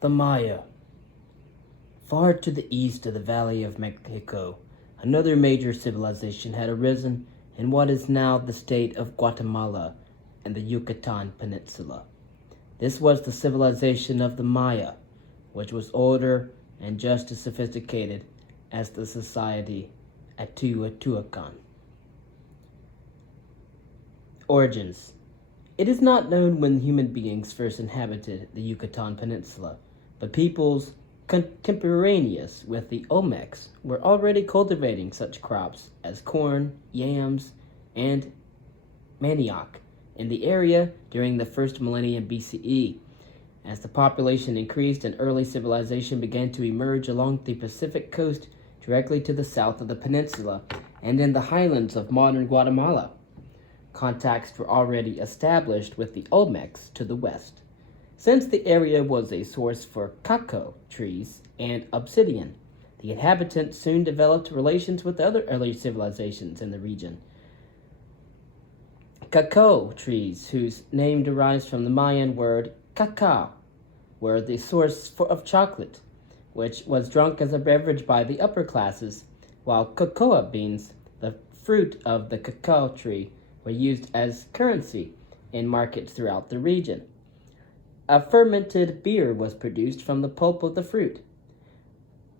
The Maya. Far to the east of the Valley of Mexico, another major civilization had arisen in what is now the state of Guatemala and the Yucatan Peninsula. This was the civilization of the Maya, which was older and just as sophisticated as the society at Teotihuacan. Origins. It is not known when human beings first inhabited the Yucatan Peninsula, but peoples contemporaneous with the Olmecs were already cultivating such crops as corn, yams, and manioc in the area during the first millennium BCE. As the population increased and early civilization began to emerge along the Pacific coast directly to the south of the peninsula and in the highlands of modern Guatemala, contacts were already established with the Olmecs to the west. Since the area was a source for cacao trees and obsidian, the inhabitants soon developed relations with other early civilizations in the region. Cacao trees, whose name derives from the Mayan word cacao, were the source of chocolate, which was drunk as a beverage by the upper classes, while cocoa beans, the fruit of the cacao tree, were used as currency in markets throughout the region. A fermented beer was produced from the pulp of the fruit.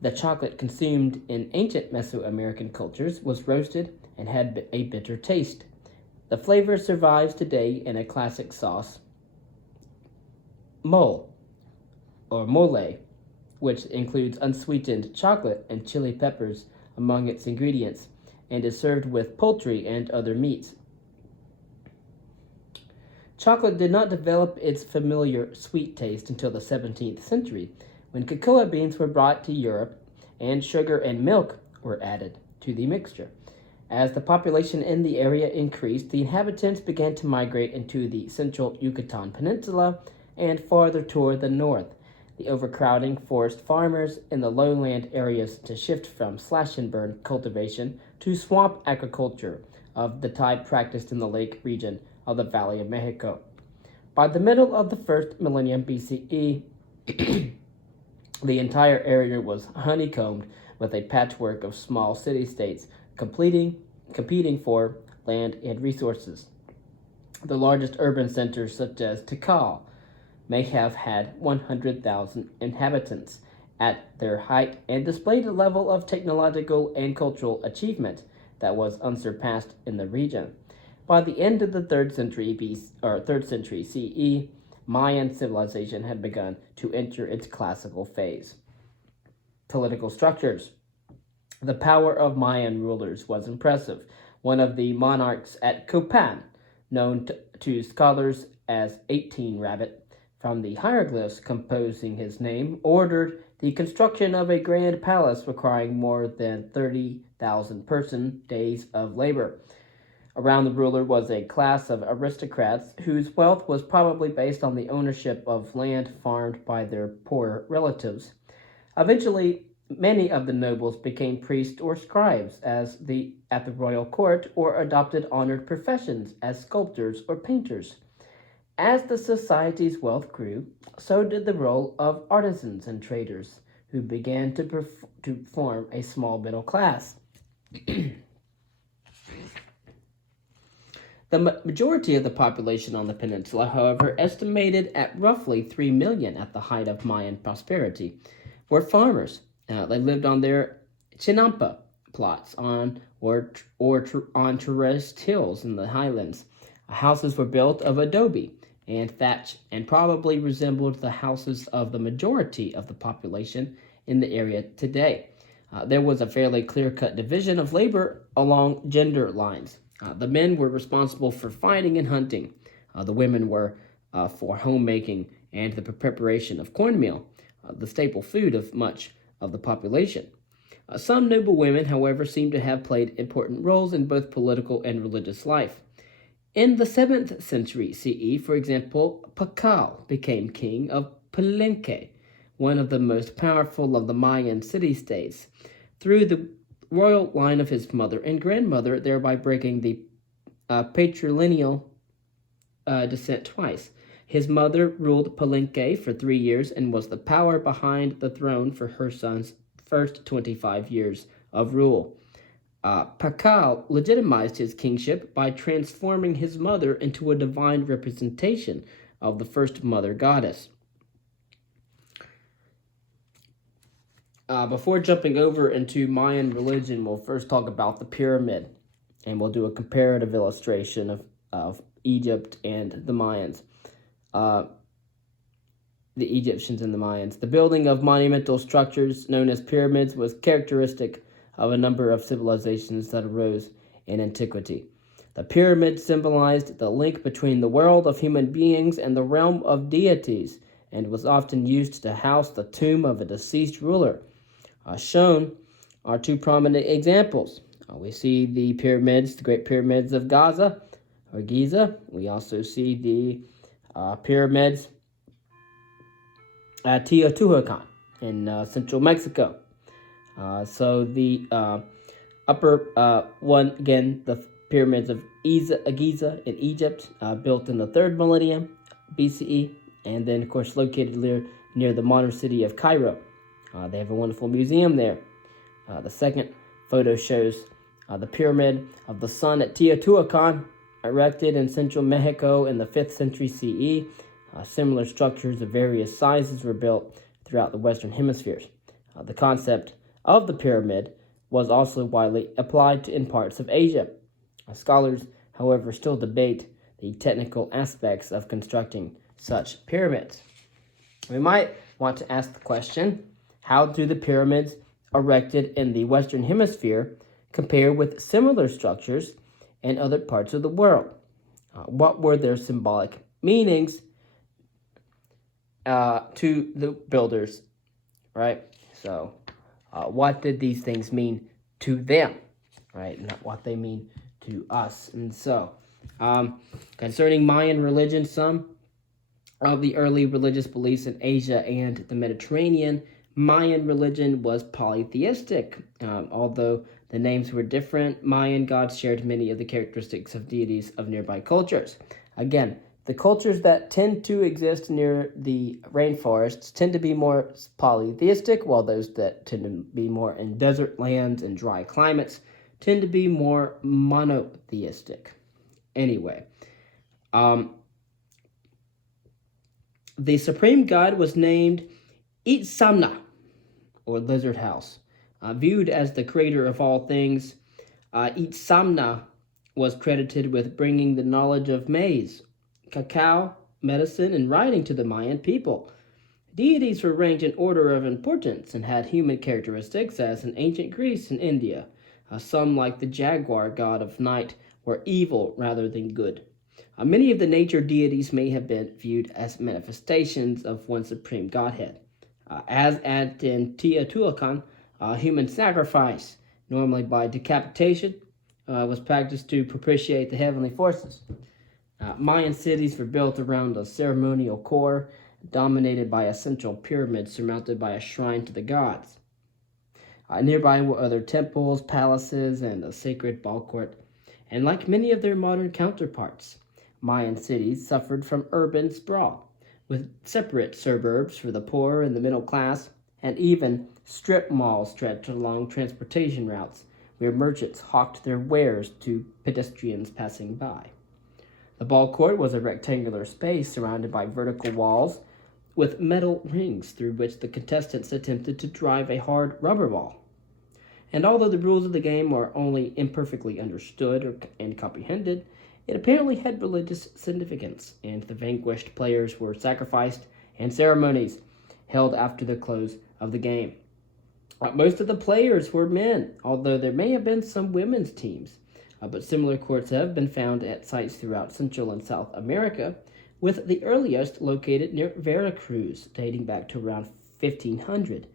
The chocolate consumed in ancient Mesoamerican cultures was roasted and had a bitter taste. The flavor survives today in a classic sauce, mole, which includes unsweetened chocolate and chili peppers among its ingredients, and is served with poultry and other meats. Chocolate did not develop its familiar sweet taste until the 17th century, when cocoa beans were brought to Europe and sugar and milk were added to the mixture. As the population in the area increased, the inhabitants began to migrate into the central Yucatan Peninsula and farther toward the north. The overcrowding forced farmers in the lowland areas to shift from slash and burn cultivation to swamp agriculture of the type practiced in the lake region of the Valley of Mexico. By the middle of the first millennium BCE, the entire area was honeycombed with a patchwork of small city-states competing for land and resources. The largest urban centers, such as Tikal, may have had 100,000 inhabitants at their height and displayed a level of technological and cultural achievement that was unsurpassed in the region. By the end of the 3rd century CE, Mayan civilization had begun to enter its classical phase. Political structures. The power of Mayan rulers was impressive. One of the monarchs at Copan, known to scholars as 18 Rabbit, from the hieroglyphs composing his name, ordered the construction of a grand palace requiring more than 30,000 person days of labor. Around the ruler was a class of aristocrats whose wealth was probably based on the ownership of land farmed by their poorer relatives. Eventually, many of the nobles became priests or scribes at the royal court or adopted honored professions as sculptors or painters. As the society's wealth grew, so did the role of artisans and traders, who began to form a small middle class. The majority of the population on the peninsula, however, estimated at roughly 3 million at the height of Mayan prosperity, were farmers. They lived on their chinampa plots on terraced hills in the highlands. Houses were built of adobe and thatch and probably resembled the houses of the majority of the population in the area today. There was a fairly clear-cut division of labor along gender lines. The men were responsible for fighting and hunting. The women were for homemaking and the preparation of cornmeal, the staple food of much of the population. Some noble women, however, seem to have played important roles in both political and religious life. In the 7th century CE, for example, Pakal became king of Palenque, one of the most powerful of the Mayan city-states, through the royal line of his mother and grandmother, thereby breaking the patrilineal descent twice. His mother ruled Palenque for 3 years and was the power behind the throne for her son's first 25 years of rule. Pakal legitimized his kingship by transforming his mother into a divine representation of the first mother goddess. Before jumping over into Mayan religion, we'll first talk about the pyramid, and we'll do a comparative illustration of Egypt and the Mayans. The Egyptians and the Mayans. The building of monumental structures known as pyramids was characteristic of a number of civilizations that arose in antiquity. The pyramid symbolized the link between the world of human beings and the realm of deities, and was often used to house the tomb of a deceased ruler. Shown are two prominent examples. We see the pyramids, the Great Pyramids of Gaza, or Giza. We also see the pyramids at Teotihuacan in central Mexico. So the upper one, again, the pyramids of Giza in Egypt, built in the 3rd millennium BCE, and then, of course, located near the modern city of Cairo. They have a wonderful museum there. The second photo shows the Pyramid of the Sun at Teotihuacan, erected in central Mexico in the 5th century CE. Similar structures of various sizes were built throughout the Western hemispheres. The concept of the pyramid was also widely applied in parts of Asia. Scholars, however, still debate the technical aspects of constructing such pyramids. We might want to ask the question, how do the pyramids erected in the Western Hemisphere compare with similar structures in other parts of the world? What were their symbolic meanings to the builders, right? So, what did these things mean to them, right? Not what they mean to us. And so, concerning Mayan religion, some of the early religious beliefs in Asia and the Mediterranean, Mayan religion was polytheistic. Although the names were different, Mayan gods shared many of the characteristics of deities of nearby cultures. Again, the cultures that tend to exist near the rainforests tend to be more polytheistic, while those that tend to be more in desert lands and dry climates tend to be more monotheistic. Anyway, the supreme god was named Itzamna, or Lizard House. Viewed as the creator of all things, Itzamna was credited with bringing the knowledge of maize, cacao, medicine, and writing to the Mayan people. Deities were ranked in order of importance and had human characteristics as in ancient Greece and India. Some, like the jaguar god of night, were evil rather than good. Many of the nature deities may have been viewed as manifestations of one supreme godhead. As at in Teotihuacan, human sacrifice, normally by decapitation, was practiced to propitiate the heavenly forces. Mayan cities were built around a ceremonial core dominated by a central pyramid surmounted by a shrine to the gods. Nearby were other temples, palaces, and a sacred ball court. And like many of their modern counterparts, Mayan cities suffered from urban sprawl, with separate suburbs for the poor and the middle class, and even strip malls stretched along transportation routes where merchants hawked their wares to pedestrians passing by. The ball court was a rectangular space surrounded by vertical walls with metal rings through which the contestants attempted to drive a hard rubber ball. And although the rules of the game were only imperfectly understood and comprehended, it apparently had religious significance, and the vanquished players were sacrificed and ceremonies held after the close of the game. Most of the players were men, although there may have been some women's teams. But similar courts have been found at sites throughout Central and South America, with the earliest located near Veracruz, dating back to around 1500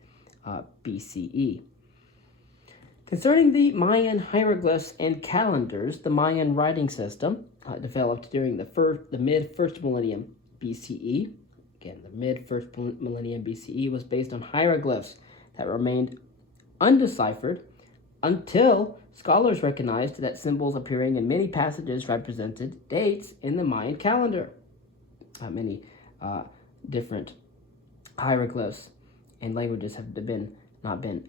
BCE. Concerning the Mayan hieroglyphs and calendars, the Mayan writing system developed during the mid-first millennium BCE. Again, the mid-first millennium BCE was based on hieroglyphs that remained undeciphered until scholars recognized that symbols appearing in many passages represented dates in the Mayan calendar. Many different hieroglyphs and languages have not been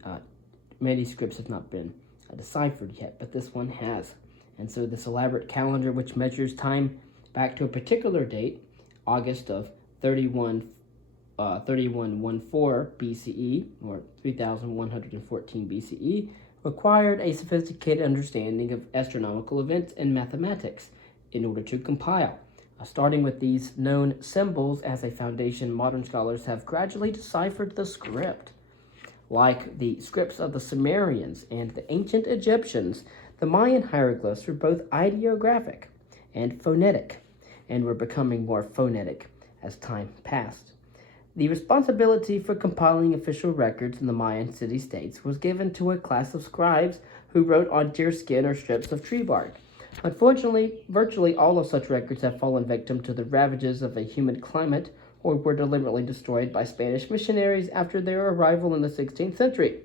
many scripts have not been deciphered yet, but this one has. And so this elaborate calendar, which measures time back to a particular date, August of 3114 BCE, or 3114 BCE, required a sophisticated understanding of astronomical events and mathematics in order to compile. Starting with these known symbols as a foundation, modern scholars have gradually deciphered the script. Like the scripts of the Sumerians and the ancient Egyptians, the Mayan hieroglyphs were both ideographic and phonetic, and were becoming more phonetic as time passed. The responsibility for compiling official records in the Mayan city-states was given to a class of scribes who wrote on deerskin or strips of tree bark. Unfortunately, virtually all of such records have fallen victim to the ravages of a humid climate or were deliberately destroyed by Spanish missionaries after their arrival in the 16th century.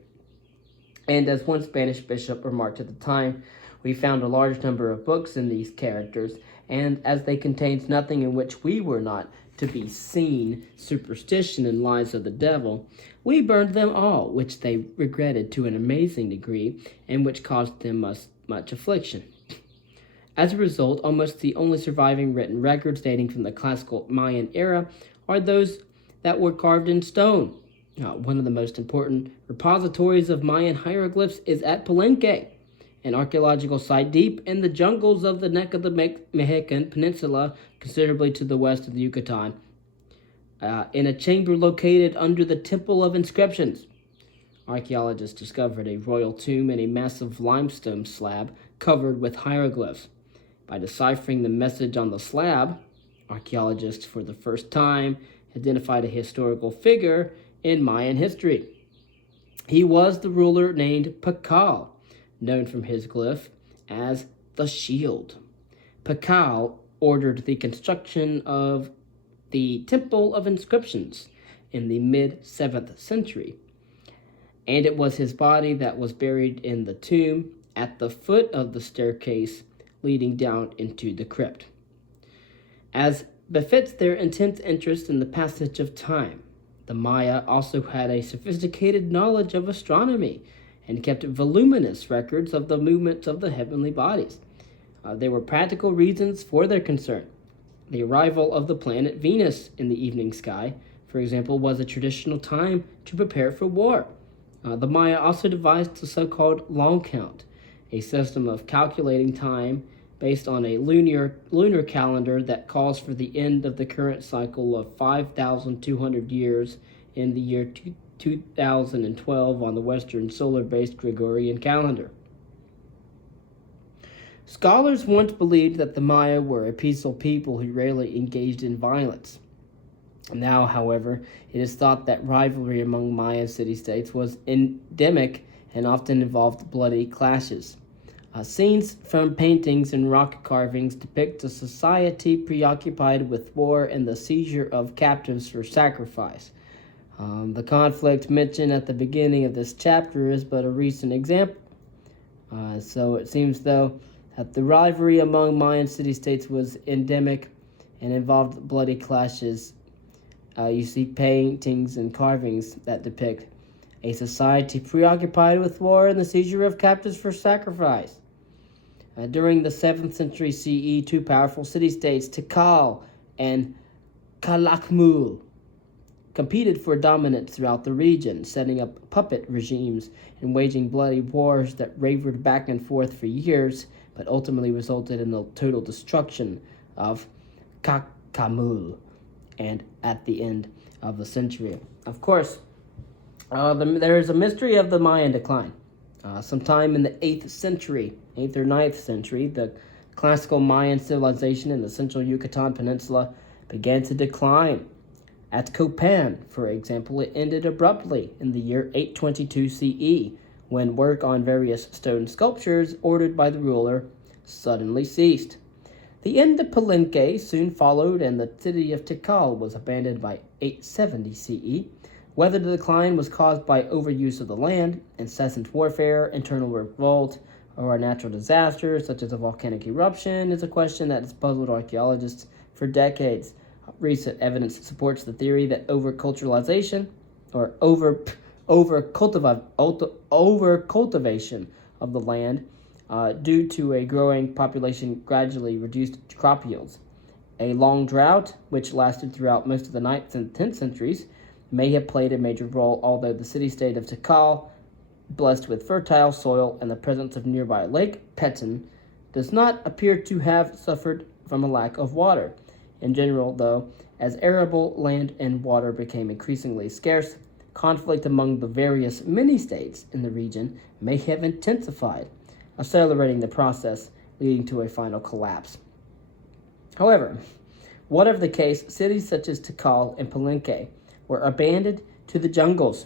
And as one Spanish bishop remarked at the time, we found a large number of books in these characters, and as they contained nothing in which we were not to be seen, superstition and lies of the devil, we burned them all, which they regretted to an amazing degree, and which caused them much affliction. As a result, almost the only surviving written records dating from the classical Mayan era are those that were carved in stone. One of the most important repositories of Mayan hieroglyphs is at Palenque, an archaeological site deep in the jungles of the neck of the Mexican Peninsula, considerably to the west of the Yucatan, in a chamber located under the Temple of Inscriptions. Archaeologists discovered a royal tomb in a massive limestone slab covered with hieroglyphs. By deciphering the message on the slab, archaeologists for the first time identified a historical figure in Mayan history. He was the ruler named Pakal, known from his glyph as the Shield. Pakal ordered the construction of the Temple of Inscriptions in the mid-7th century, and it was his body that was buried in the tomb at the foot of the staircase leading down into the crypt. As befits their intense interest in the passage of time, the Maya also had a sophisticated knowledge of astronomy and kept voluminous records of the movements of the heavenly bodies. There were practical reasons for their concern. The arrival of the planet Venus in the evening sky, for example, was a traditional time to prepare for war. The Maya also devised the so-called long count, a system of calculating time based on a lunar calendar that calls for the end of the current cycle of 5,200 years in the year 2012 on the Western solar-based Gregorian calendar. Scholars once believed that the Maya were a peaceful people who rarely engaged in violence. Now, however, it is thought that rivalry among Mayan city-states was endemic and often involved bloody clashes. Scenes from paintings and rock carvings depict a society preoccupied with war and the seizure of captives for sacrifice. The conflict mentioned at the beginning of this chapter is but a recent example. So it seems, though, that the rivalry among Mayan city-states was endemic and involved bloody clashes. You see paintings and carvings that depict a society preoccupied with war and the seizure of captives for sacrifice. During the 7th century CE, two powerful city-states, Tikal and Calakmul, competed for dominance throughout the region, setting up puppet regimes and waging bloody wars that wavered back and forth for years, but ultimately resulted in the total destruction of Kakamul and at the end of the century. Of course, there is a mystery of the Mayan decline. Sometime in the 8th or 9th century, the classical Mayan civilization in the central Yucatan Peninsula began to decline. At Copan, for example, it ended abruptly in the year 822 CE, when work on various stone sculptures ordered by the ruler suddenly ceased. The end of Palenque soon followed, and the city of Tikal was abandoned by 870 CE. Whether the decline was caused by overuse of the land, incessant warfare, internal revolt, or a natural disaster such as a volcanic eruption is a question that has puzzled archaeologists for decades. Recent evidence supports the theory that over-culturalization or over-cultivation of the land due to a growing population gradually reduced crop yields. A long drought, which lasted throughout most of the 9th and 10th centuries, may have played a major role, although the city-state of Tikal, blessed with fertile soil and the presence of nearby Lake Peton, does not appear to have suffered from a lack of water. In general, though, as arable land and water became increasingly scarce, conflict among the various mini-states in the region may have intensified, accelerating the process, leading to a final collapse. However, whatever the case, cities such as Tikal and Palenque were abandoned to the jungles.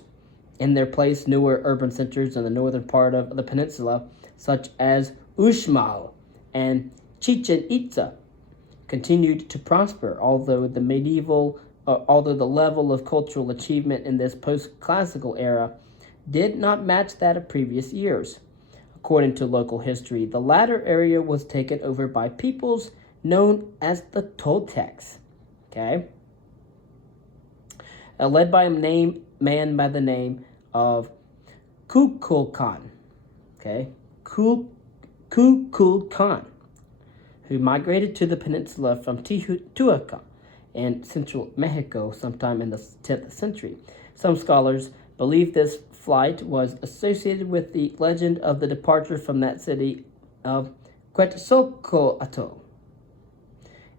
In their place, newer urban centers in the northern part of the peninsula, such as Uxmal and Chichen Itza, continued to prosper, although the level of cultural achievement in this post-classical era did not match that of previous years. According to local history, the latter area was taken over by peoples known as the Toltecs, led by a man by the name of Kukulkan, Kukulkan, who migrated to the peninsula from Tehuacán in central Mexico sometime in the 10th century. Some scholars believe this flight was associated with the legend of the departure from that city of Quetzalcoatl,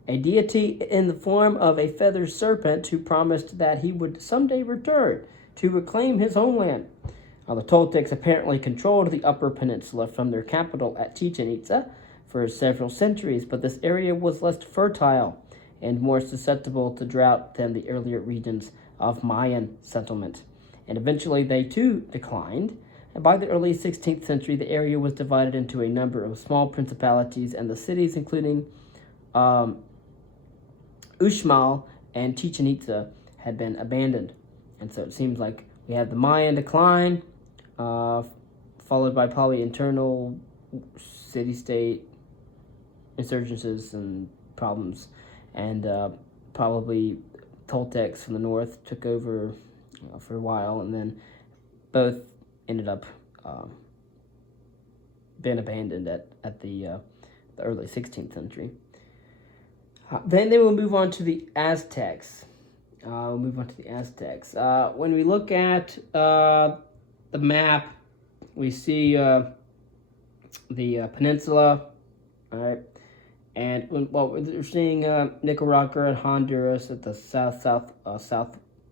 a deity in the form of a feathered serpent who promised that he would someday return to reclaim his homeland. The Toltecs apparently controlled the Upper Peninsula from their capital at Chichen Itza for several centuries, but this area was less fertile and more susceptible to drought than the earlier regions of Mayan settlement. And eventually they too declined. And by the early 16th century, the area was divided into a number of small principalities, and the cities, including Uxmal and Chichen Itza, had been abandoned. And so it seems like we have the Mayan decline, followed by probably internal city-state insurgencies and problems, and probably Toltecs from the north took over for a while, and then both ended up being abandoned at the early 16th century. Then they will move on to the Aztecs. When we look at the map, we see the peninsula, all right, and we're seeing Nicaragua and Honduras at the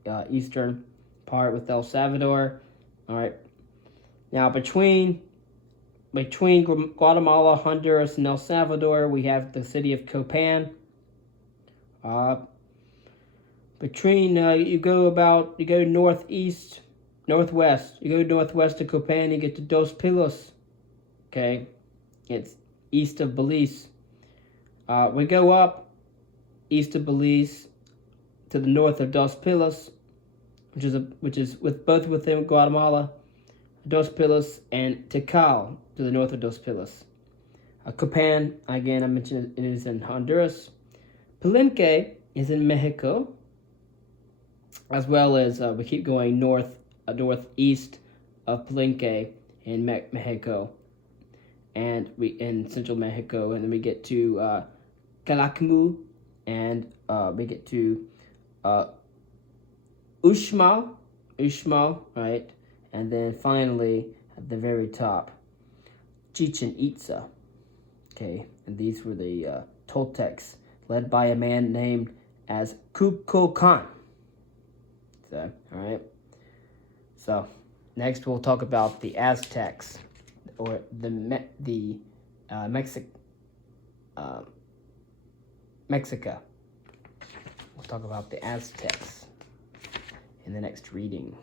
southeastern part with El Salvador, all right. Now between Guatemala, Honduras, and El Salvador, we have the city of Copan. You go northwest of Copan, you get to Dos Pilos, it's east of Belize. We go up east of Belize to the north of Dos Pilos, which is within Guatemala, Dos Pilos, and Tikal to the north of Dos Pilos. Copan, again, I mentioned it is in Honduras. Palenque is in Mexico, as well as we keep going northeast of Palenque in Mexico, and we in central Mexico, and then we get to Calakmul, and we get to Uxmal, right, and then finally at the very top, Chichen Itza. And these were the Toltecs, led by a man named as Kukulkan. All right. So next we'll talk about the Aztecs, or Mexica. We'll talk about the Aztecs in the next reading.